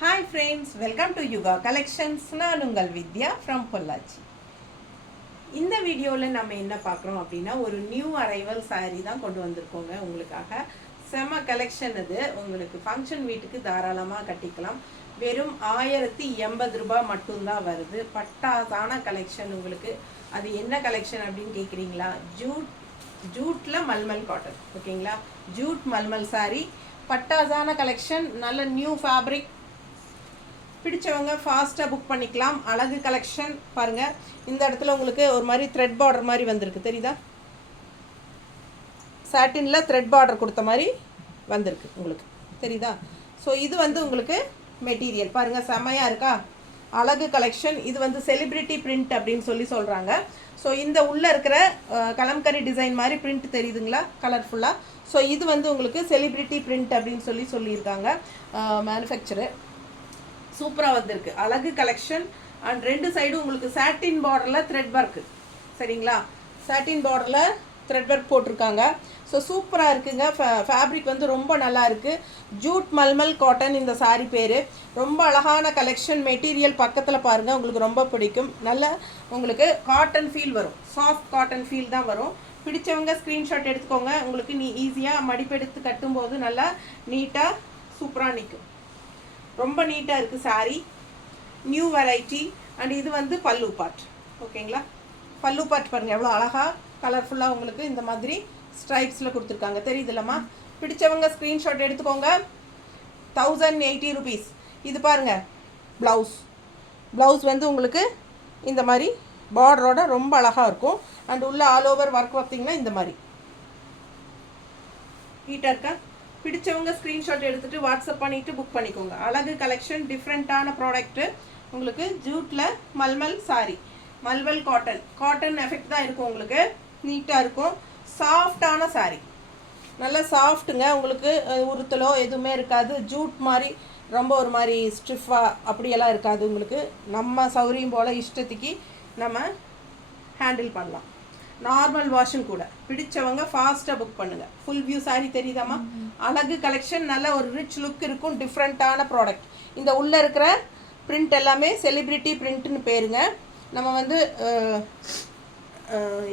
Hi friends, welcome to Yuga Collections. நான் உங்கள் வித்யா from Pollachi. இந்த வீடியோவில் நம்ம என்ன பார்க்குறோம் அப்படின்னா ஒரு நியூ அரைவல் saree தான் கொண்டு வந்திருக்கோங்க உங்களுக்காக. செம கலெக்ஷன் இது. உங்களுக்கு ஃபங்க்ஷன் வீட்டுக்கு தாராளமாக கட்டிக்கலாம். வெறும் 1080 ரூபாய் மட்டும்தான் வருது. பட்டாசான கலெக்ஷன் உங்களுக்கு. அது என்ன கலெக்ஷன் அப்படின்னு கேட்குறீங்களா? ஜூட்டில் மல்மல் காட்டன், ஓகேங்களா? ஜூட் மல்மல் saree, பட்டாசான கலெக்ஷன், நல்ல நியூ ஃபேப்ரிக். பிடிச்சவங்க ஃபாஸ்ட்டாக புக் பண்ணிக்கலாம். அழகு கலெக்ஷன் பாருங்கள். இந்த இடத்துல உங்களுக்கு ஒரு மாதிரி த்ரெட் பார்டர் மாதிரி வந்திருக்கு, தெரியுதா? சாட்டினில் த்ரெட் பார்டர் கொடுத்த மாதிரி வந்திருக்கு உங்களுக்கு, தெரியுதா? ஸோ இது வந்து உங்களுக்கு மெட்டீரியல் பாருங்கள், செம்மையாக இருக்கா? அழகு கலெக்ஷன். இது வந்து செலிப்ரிட்டி பிரிண்ட் அப்படின்னு சொல்கிறாங்க. ஸோ இந்த உள்ளே இருக்கிற கலம்கரி டிசைன் மாதிரி பிரிண்ட் தெரியுதுங்களா, கலர்ஃபுல்லாக? ஸோ இது வந்து உங்களுக்கு செலிப்ரிட்டி பிரிண்ட் அப்படின்னு சொல்லியிருக்காங்க மேனுஃபேக்சரு. சூப்பராக வந்திருக்கு, அழகு கலெக்ஷன். அண்ட் ரெண்டு சைடும் உங்களுக்கு சாட்டின் பார்டரில் த்ரெட் ஒர்க்கு, சரிங்களா? சாட்டின் பார்டரில் த்ரெட் ஒர்க் போட்டிருக்காங்க. ஸோ சூப்பராக இருக்குங்க. ஃபேப்ரிக் வந்து ரொம்ப நல்லா இருக்குது. ஜூட் மல்மல் காட்டன் இந்த சாரீ பேர். ரொம்ப அழகான கலெக்ஷன். மெட்டீரியல் பக்கத்தில் பாருங்கள், உங்களுக்கு ரொம்ப பிடிக்கும். நல்ல உங்களுக்கு காட்டன் ஃபீல் வரும், சாஃப்ட் காட்டன் ஃபீல் தான் வரும். பிடிச்சவங்க ஸ்க்ரீன்ஷாட் எடுத்துக்கோங்க. உங்களுக்கு ஈஸியாக மடிப்பெடுத்து கட்டும்போது நல்லா நீட்டாக சூப்பராக நிற்கும். ரொம்ப நீட்டாக இருக்குது சாரீ, நியூ வெரைட்டி. அண்ட் இது வந்து பல்லு பார்ட், ஓகேங்களா? பல்லு பார்ட் பாருங்கள் எவ்வளோ அழகாக கலர்ஃபுல்லாக உங்களுக்கு இந்த மாதிரி ஸ்ட்ரைப்ஸில் கொடுத்துருக்காங்க, தெரியுதுல்லம்மா? பிடிச்சவங்க ஸ்க்ரீன்ஷாட் எடுத்துக்கோங்க. 1080 rupees. இது பாருங்கள் ப்ளவுஸ் வந்து உங்களுக்கு இந்த மாதிரி பார்டரோட ரொம்ப அழகாக இருக்கும். அண்ட் உள்ள ஆல் ஓவர் ஒர்க் பார்த்திங்கன்னா இந்த மாதிரி நீட்டாக இருக்கா? பிடிச்சவங்க ஸ்க்ரீன்ஷாட் எடுத்துகிட்டு வாட்ஸ்அப் பண்ணிவிட்டு புக் பண்ணிக்கோங்க. அழகு கலெக்ஷன், டிஃப்ரெண்ட்டான ப்ராடக்ட்டு உங்களுக்கு. ஜூட்டில் மல்மல் சாரி, மல்மல் காட்டன் எஃபெக்ட் தான் இருக்கும் உங்களுக்கு. நீட்டாக இருக்கும், சாஃப்டான சாரி, நல்லா சாஃப்ட்டுங்க. உங்களுக்கு உறுத்தலோ எதுவுமே இருக்காது. ஜூட் மாதிரி ரொம்ப ஒரு மாதிரி ஸ்டிஃபாக அப்படியெல்லாம் இருக்காது உங்களுக்கு. நம்ம சௌரியம் போல் இஷ்டத்துக்கு நம்ம ஹேண்டில் பண்ணலாம். நார்மல் வாஷும் கூட. பிடிச்சவங்க ஃபாஸ்ட்டாக புக் பண்ணுங்கள். ஃபுல் வியூ சாரி தெரியுதாம்மா? அழகு கலெக்ஷன், நல்ல ஒரு ரிச் லுக் இருக்கும். டிஃப்ரெண்ட்டான ப்ராடக்ட். இந்த உள்ளே இருக்கிற பிரிண்ட் எல்லாமே செலிப்ரிட்டி பிரிண்ட்டுன்னு பேருங்க. நம்ம வந்து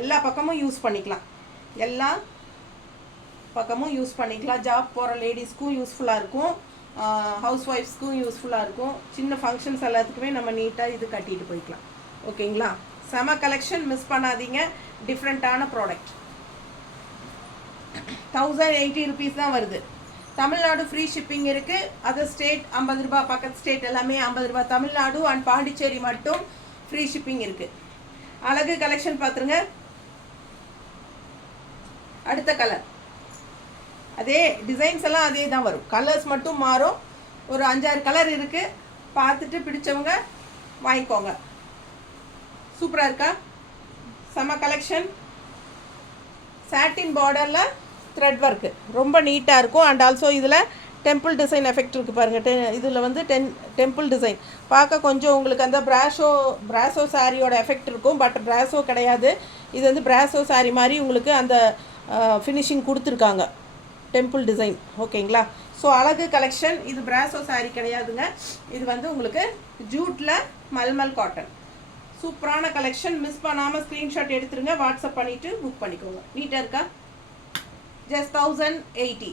எல்லா பக்கமும் யூஸ் பண்ணிக்கலாம், எல்லா பக்கமும் யூஸ் பண்ணிக்கலாம். ஜாப் போகிற லேடிஸ்க்கும் யூஸ்ஃபுல்லாக இருக்கும், ஹவுஸ் ஒய்ஃப்ஸ்க்கும் யூஸ்ஃபுல்லாக இருக்கும். சின்ன ஃபங்க்ஷன்ஸ் எல்லாத்துக்குமே நம்ம நீட்டாக இது கட்டிட்டு போய்க்கலாம், ஓகேங்களா? செம கலெக்ஷன், மிஸ் பண்ணாதீங்க. டிஃப்ரெண்ட்டான ப்ராடக்ட். 1080 rupees தான் வருது. தமிழ்நாடு ஃப்ரீ ஷிப்பிங் இருக்குது. அதர் ஸ்டேட் 50 ரூபாய், பக்கத்து ஸ்டேட் எல்லாமே 50 ரூபாய். தமிழ்நாடு அண்ட் பாண்டிச்சேரி மட்டும் ஃப்ரீ ஷிப்பிங் இருக்குது. அழகு கலெக்ஷன் பார்த்துருங்க. அடுத்த கலர் அதே டிசைன்ஸ் எல்லாம் அதே தான் வரும், கலர்ஸ் மட்டும் மாறும். ஒரு 5-6 கலர் இருக்குது. பார்த்துட்டு பிடிச்சவங்க வாங்கிக்கோங்க. சூப்பராக இருக்கா? செம கலெக்ஷன். சாட்டின் பார்டரில் த்ரெட் ஒர்க்கு ரொம்ப நீட்டாக இருக்கும். அண்ட் ஆல்சோ இதில் டெம்பிள் டிசைன் எஃபெக்ட் இருக்குது பாருங்கள். இதில் வந்து டெம்பிள் டிசைன் பார்க்க கொஞ்சம் உங்களுக்கு அந்த பிராசோ சாரியோட எஃபெக்ட் இருக்கும். பட் பிராசோ கிடையாது, இது வந்து பிராசோ சாரி மாதிரி உங்களுக்கு அந்த ஃபினிஷிங் கொடுத்துருக்காங்க, டெம்பிள் டிசைன், ஓகேங்களா? ஸோ அழகு கலெக்ஷன். இது பிராசோ சாரி கிடையாதுங்க, இது வந்து உங்களுக்கு ஜூட்டில் மல்மல் காட்டன். சூப்பரான கலெக்ஷன். மிஸ் பண்ணாமல் ஸ்க்ரீன்ஷாட் எடுத்துருங்க, வாட்ஸ்அப் பண்ணிவிட்டு புக் பண்ணிக்கோங்க. நீட்டாக இருக்கா? ஜஸ்ட் 1080.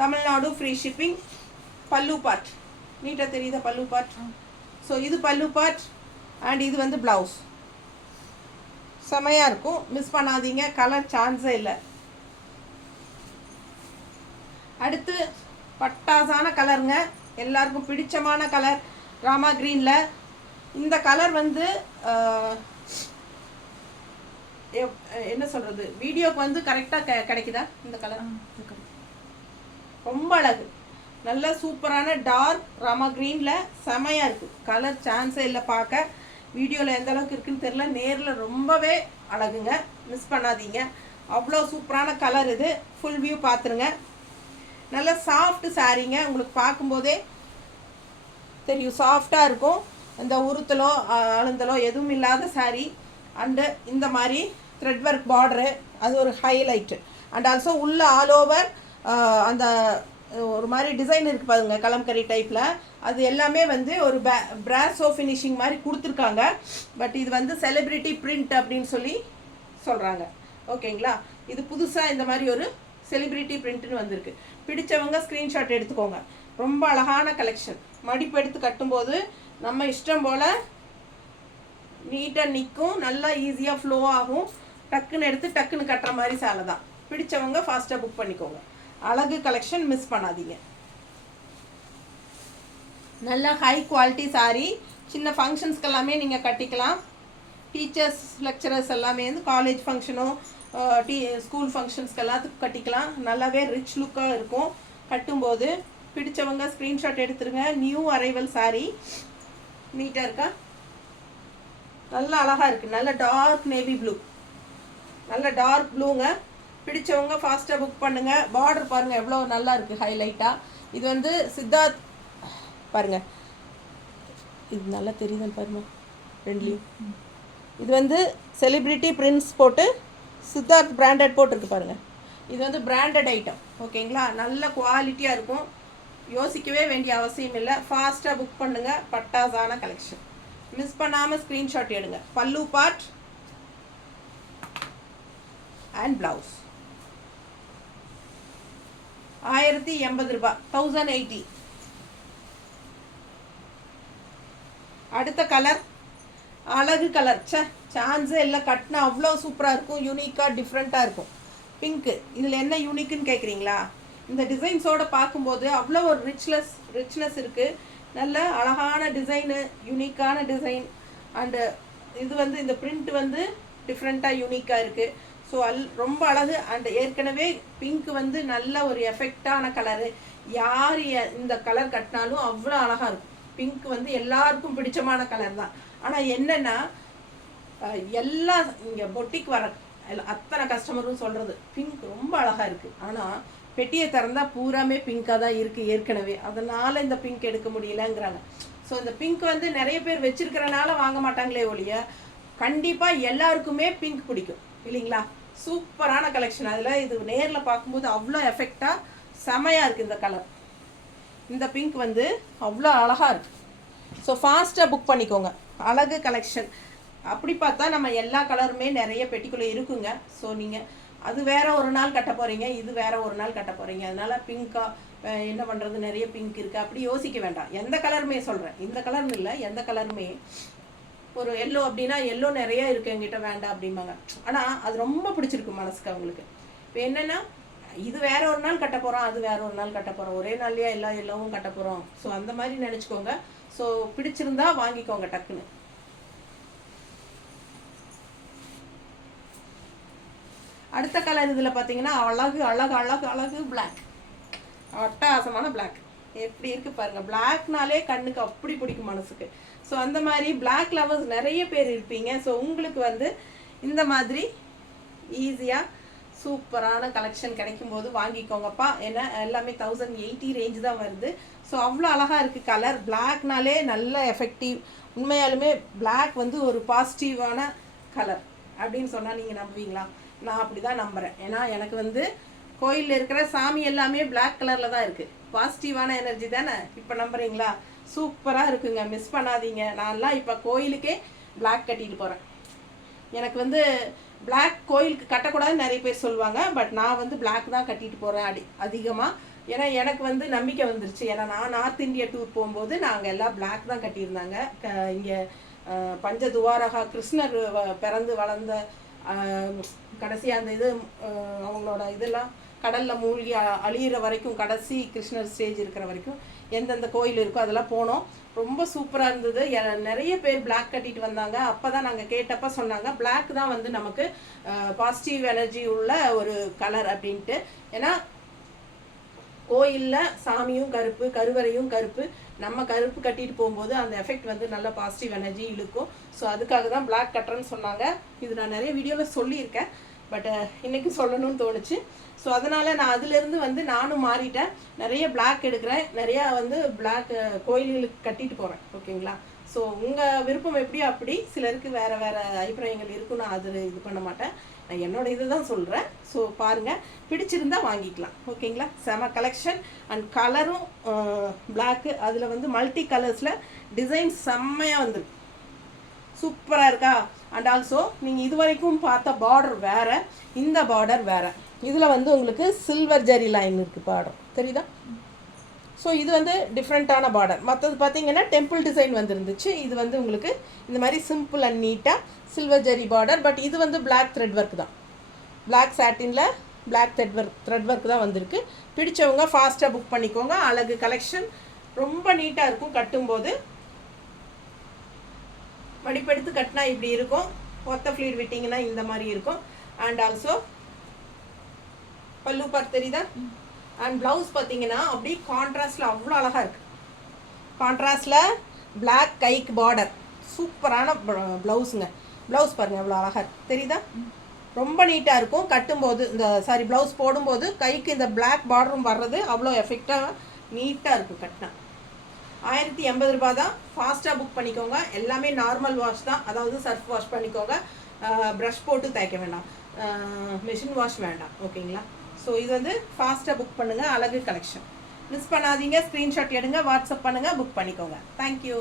Tamil Nadu free shipping. பல்லு பார்ட் நீட்டாக தெரியுதா? பல்லு பார்ட். ஸோ இது பல்லு பார்ட் அண்ட் இது வந்து ப்ளவுஸ். செமையாக இருக்கும், மிஸ் பண்ணாதீங்க. கலர் சான்ஸே இல்லை. அடுத்து பட்டாசான கலருங்க, எல்லாருக்கும் பிடிச்சமான கலர், ராமா க்ரீனில். இந்த கலர் வந்து என்ன சொல்கிறது, வீடியோக்கு வந்து கரெக்டாக கிடைக்குதா? இந்த கலர் ரொம்ப அழகு, நல்ல சூப்பரான டார்க் ராமா க்ரீனில் செமையாக இருக்குது. கலர் சான்ஸே இல்லை பார்க்க. வீடியோவில் எந்த அளவுக்கு இருக்குதுன்னு தெரில, நேரில் ரொம்பவே அழகுங்க, மிஸ் பண்ணாதீங்க. அவ்வளோ சூப்பரான கலர் இது. ஃபுல் வியூ பார்த்துருங்க. நல்ல சாஃப்ட் சாரீங்க, உங்களுக்கு பார்க்கும்போதே தெரியும், சாஃப்டாக இருக்கும். இந்த உறுத்தலோ அழுந்தலோ எதுவும் இல்லாத சாரீ. அண்டு இந்த மாதிரி த்ரெட் ஒர்க் பார்டரு, அது ஒரு ஹைலைட்டு. அண்ட் ஆல்சோ உள்ள ஆல் ஓவர் அந்த ஒரு மாதிரி டிசைன் இருக்குது பாருங்க, கலம்கரி டைப்பில். அது எல்லாமே வந்து ஒரு பிராஸோ ஃபினிஷிங் மாதிரி கொடுத்துருக்காங்க. பட் இது வந்து செலிப்ரிட்டி பிரிண்ட் அப்படின்னு சொல்லி சொல்கிறாங்க. ஓகேங்களா, இது புதுசாக இந்த மாதிரி ஒரு செலிப்ரிட்டி பிரிண்ட்னு வந்திருக்கு. பிடிச்சவங்க ஸ்க்ரீன்ஷாட் எடுத்துக்கோங்க. ரொம்ப அழகான கலெக்ஷன். மடிப்பு எடுத்து கட்டும்போது நம்ம இஷ்டம் போல் நீட்டாக நிற்கும், நல்லா ஈஸியாக ஃப்ளோ ஆகும். டக்குன்னு எடுத்து டக்குன்னு கட்டுற மாதிரி சேலை தான். பிடிச்சவங்க ஃபாஸ்ட்டாக புக் பண்ணிக்கோங்க. அழகு கலெக்ஷன் மிஸ் பண்ணாதீங்க. நல்ல ஹை குவாலிட்டி சாரீ. சின்ன ஃபங்க்ஷன்ஸ்க்கு எல்லாமே நீங்கள் கட்டிக்கலாம். டீச்சர்ஸ் லெக்சரர்ஸ் எல்லாமே வந்து காலேஜ் ஃபங்க்ஷனோ ஸ்கூல் ஃபங்க்ஷன்ஸ்க்கு எல்லாத்துக்கும் கட்டிக்கலாம். நல்லாவே ரிச் லுக்காக இருக்கும் கட்டும்போது. பிடிச்சவங்க ஸ்க்ரீன்ஷாட் எடுத்துருங்க. New arrival sari. நீட்டாக இருக்கா, நல்லா அழகாக இருக்குது. நல்ல டார்க் நேவி ப்ளூ, நல்ல டார்க் ப்ளூங்க. பிடிச்சவங்க ஃபாஸ்ட்டாக புக் பண்ணுங்கள். பார்டர் பாருங்கள் எவ்வளோ நல்லா இருக்குது, ஹைலைட்டாக. இது வந்து சித்தார்த் பாருங்கள், இது நல்லா தெரியுதுன்னு பாருங்கள் ரெண்டுலேயும். இது வந்து செலிப்ரிட்டி பிரிண்ட்ஸ் போட்டு சித்தார்த் பிராண்டட் போட்டிருக்கு பாருங்கள். இது வந்து பிராண்டட் ஐட்டம். ஓகேங்களா, நல்ல குவாலிட்டியாக இருக்கும். யோசிக்கவே வேண்டிய அவசியம் இல்லை. ஃபாஸ்ட்டாக புக் பண்ணுங்கள். பட்டாசான கலெக்ஷன். மிஸ் பண்ணாமல் ஸ்க்ரீன்ஷாட் எடுங்க. பல்லு பார்ட் அண்ட் ப்ளவுஸ் 1080 ரூபாய், 1080. அடுத்த கலர் அழகு கலர். சான்ஸே இல்லை, கட்டினா அவ்வளோ சூப்பராக இருக்கும். யூனிக்காக டிஃப்ரெண்ட்டாக இருக்கும். பிங்க்கு. இதில் என்ன யூனிக்குன்னு கேட்குறீங்களா? இந்த டிசைன்ஸோடு பார்க்கும்போது அவ்வளோ ஒரு ரிச்னஸ் இருக்குது. நல்ல அழகான டிசைனு, யூனிக்கான டிசைன். அண்டு இது வந்து இந்த பிரிண்ட் வந்து டிஃப்ரெண்ட்டாக யூனிக்காக இருக்குது. ஸோ ரொம்ப அழகு. அண்ட் ஏற்கனவே பிங்க் வந்து நல்ல ஒரு எஃபெக்டான கலரு. யார் இந்த கலர் கட்டினாலும் அவ்வளோ அழகாக இருக்கும். பிங்க் வந்து எல்லாருக்கும் பிடிச்சமான கலர் தான். ஆனால் என்னென்னா எல்லா இங்கே பொட்டிக்கு வர அத்தனை கஸ்டமரும் சொல்கிறது பிங்க் ரொம்ப அழகாக இருக்குது. ஆனால் பெட்டியை திறந்தால் பூராமே பிங்காக தான் இருக்குது ஏற்கனவே. அதனால் இந்த பிங்க் எடுக்க முடியலங்கிறாங்க. ஸோ இந்த பிங்க் வந்து நிறைய பேர் வச்சுருக்கிறனால வாங்க மாட்டாங்களே ஒழிய கண்டிப்பாக எல்லாருக்குமே பிங்க் பிடிக்கும் இல்லைங்களா? சூப்பரான கலெக்ஷன். அதில் இது நேரில் பார்க்கும்போது அவ்வளோ எஃபெக்டாக செமையாக இருக்குது இந்த கலர். இந்த பிங்க் வந்து அவ்வளோ அழகாக இருக்குது. ஸோ ஃபாஸ்ட்டாக புக் பண்ணிக்கோங்க. அழகு கலெக்ஷன். அப்படி பார்த்தா நம்ம எல்லா கலருமே நிறைய பெட்டிக்குள்ளே இருக்குங்க. ஸோ நீங்கள் அது வேறு ஒரு நாள் கட்ட போகிறீங்க, இது வேறு ஒரு நாள் கட்ட போகிறீங்க. அதனால் பிங்காக என்ன பண்ணுறது, நிறைய பிங்க் இருக்குது அப்படி யோசிக்க வேண்டாம். எந்த கலருமே சொல்கிறேன், இந்த கலர்னு இல்லை, எந்த கலருமே. ஒரு எல்லோ அப்படின்னா எல்லோ நிறைய இருக்குது என்கிட்ட வேண்டாம் அப்படிம்பாங்க. ஆனால் அது ரொம்ப பிடிச்சிருக்கு மனசுக்கு அவங்களுக்கு. இப்போ என்னென்னா இது வேற ஒரு நாள் கட்ட போகிறோம், அது வேற ஒரு நாள் கட்ட போகிறோம், ஒரே நாள்லேயே எல்லாவும் கட்ட போகிறோம். ஸோ அந்த மாதிரி நினச்சிக்கோங்க. ஸோ பிடிச்சிருந்தா வாங்கிக்கோங்க டக்குன்னு. அடுத்த கலர் இதில் பார்த்தீங்கன்னா அழகு அழகு அழகு அழகு பிளாக். அட்டகாசமான பிளாக். எப்படி இருக்குது பாருங்கள். பிளாக்னாலே கண்ணுக்கு அப்படி பிடிக்கும் மனசுக்கு. ஸோ அந்த மாதிரி பிளாக் லவர்ஸ் நிறைய பேர் இருப்பீங்க. ஸோ உங்களுக்கு வந்து இந்த மாதிரி ஈஸியாக சூப்பரான கலெக்ஷன் கிடைக்கும்போது வாங்கிக்கோங்கப்பா. ஏன்னா எல்லாமே 1080 ரேஞ்சு தான் வருது. ஸோ அவ்வளோ அழகாக இருக்குது கலர். பிளாக்னாலே நல்ல எஃபெக்டிவ். உண்மையாலுமே பிளாக் வந்து ஒரு பாசிட்டிவான கலர் அப்படின்னு சொன்னால் நீங்கள் நம்புவீங்களா? நான் அப்படி தான் நம்புகிறேன். ஏன்னா எனக்கு வந்து கோயிலில் இருக்கிற சாமி எல்லாமே பிளாக் கலரில் தான் இருக்குது. பாசிட்டிவான எனர்ஜி தானே. இப்போ நம்புறீங்களா? சூப்பராக இருக்குங்க, மிஸ் பண்ணாதீங்க. நான்லாம் இப்போ கோயிலுக்கே பிளாக் கட்டிட்டு போகிறேன். எனக்கு வந்து பிளாக் கோயிலுக்கு கட்டக்கூடாதுன்னு நிறைய பேர் சொல்லுவாங்க. பட் நான் வந்து பிளாக் தான் கட்டிட்டு போகிறேன் அதிகமாக. ஏன்னா எனக்கு வந்து நம்பிக்கை வந்துருச்சு. ஏன்னா நான் நார்த் இந்தியா டூர் போகும்போது நாங்கள் எல்லாம் பிளாக் தான் கட்டியிருந்தாங்க. இங்கே பஞ்சதுவாரகா கிருஷ்ணர் பிறந்து வளர்ந்த கடைசியாக அந்த இது அவங்களோட இதெல்லாம் கடலில் மூழ்கி அழியிற வரைக்கும், கடைசி கிருஷ்ணர் ஸ்டேஜ் இருக்கிற வரைக்கும் எந்தெந்த கோயில் இருக்கோ அதெல்லாம் போனோம். ரொம்ப சூப்பராக இருந்தது. நிறைய பேர் பிளாக் கட்டிட்டு வந்தாங்க. அப்போ தான் நாங்கள் கேட்டப்போ சொன்னாங்க பிளாக் தான் வந்து நமக்கு பாசிட்டிவ் எனர்ஜி உள்ள ஒரு கலர் அப்படின்ட்டு. ஏன்னா கோயிலில் சாமியும் கருப்பு, கருவறையும் கருப்பு, நம்ம கருப்பு கட்டிட்டு போகும்போது அந்த எஃபெக்ட் வந்து நல்ல பாசிட்டிவ் எனர்ஜி இழுக்கும். ஸோ அதுக்காக தான் பிளாக் கட்டுறேன்னு சொன்னாங்க. இது நான் நிறைய வீடியோவில் சொல்லியிருக்கேன். பட் இன்றைக்கி சொல்லணும்னு தோணுச்சு. ஸோ அதனால் நான் அதிலேருந்து வந்து நானும் மாறிட்டேன். நிறைய பிளாக் எடுக்கிறேன், நிறையா வந்து பிளாக் கோயில்களுக்கு கட்டிட்டு போகிறேன். ஓகேங்களா? ஸோ உங்கள் விருப்பம் எப்படியோ அப்படி, சிலருக்கு வேறு வேறு அபிப்பிராயங்கள் இருக்கும். நான் அது இது பண்ண மாட்டேன், நான் என்னோட இது தான் சொல்கிறேன். ஸோ பாருங்கள், பிடிச்சிருந்தா வாங்கிக்கலாம். ஓகேங்களா? செம கலெக்ஷன். அண்ட் கலரும் பிளாக்கு, அதில் வந்து மல்டி கலர்ஸில் டிசைன் செம்மையாக வந்துருக்கு, சூப்பராக இருக்கா? அண்ட் ஆல்சோ நீங்கள் இது வரைக்கும் பார்த்த பார்டர் வேறு, இந்த பார்டர் வேறு. இதில் வந்து உங்களுக்கு சில்வர் ஜரி லைன் இருக்குது பார்டர், தெரியுதா? ஸோ இது வந்து டிஃப்ரெண்ட்டான பார்டர். மற்றது பார்த்தீங்கன்னா டெம்பிள் டிசைன் வந்துருந்துச்சு. இது வந்து உங்களுக்கு இந்த மாதிரி சிம்பிள் அண்ட் நீட்டாக சில்வர் ஜரி பார்டர். பட் இது வந்து பிளாக் த்ரெட் ஒர்க் தான், பிளாக் சாட்டினில் பிளாக் த்ரெட் ஒர்க் தான் வந்திருக்கு. பிடிச்சவங்க ஃபாஸ்ட்டாக புக் பண்ணிக்கோங்க. அழகு கலெக்ஷன், ரொம்ப நீட்டாக இருக்கும். கட்டும்போது மடிப்பெடுத்து கட்டினா இப்படி இருக்கும், ஒத்த ஃப்ளீட் விட்டிங்கன்னா இந்த மாதிரி இருக்கும். அண்ட் ஆல்சோ பல்லு பார்த்து தெரியுதா? அண்ட் ப்ளவுஸ் பார்த்தீங்கன்னா அப்படியே கான்ட்ராஸ்டில் அவ்வளோ அழகாக இருக்குது. கான்ட்ராஸ்டில் பிளாக் கைக்கு பார்டர், சூப்பரான ப்ளவுஸுங்க. ப்ளவுஸ் பாருங்கள் எவ்வளோ அழகாக இருக்குது, தெரியுதா? ரொம்ப நீட்டாக இருக்கும். கட்டும்போது இந்த ப்ளவுஸ் போடும்போது கைக்கு இந்த பிளாக் பார்டரும் வர்றது அவ்வளோ எஃபெக்டாக நீட்டாக இருக்கும். கட்டினா 1080 ரூபா தான். ஃபாஸ்ட்டாக புக் பண்ணிக்கோங்க. எல்லாமே நார்மல் வாஷ் தான், அதாவது சர்ஃப் வாஷ் பண்ணிக்கோங்க. ப்ரஷ் போட்டு தேய்க்க வேண்டாம், மிஷின் வாஷ் வேண்டாம். ஓகேங்களா? ஸோ இது வந்து ஃபாஸ்ட்டாக புக் பண்ணுங்கள். அழகு கலெக்ஷன் மிஸ் பண்ணாதீங்க. ஸ்க்ரீன்ஷாட் எடுங்க, வாட்ஸ்அப் பண்ணுங்கள், புக் பண்ணிக்கோங்க. தேங்க்யூ.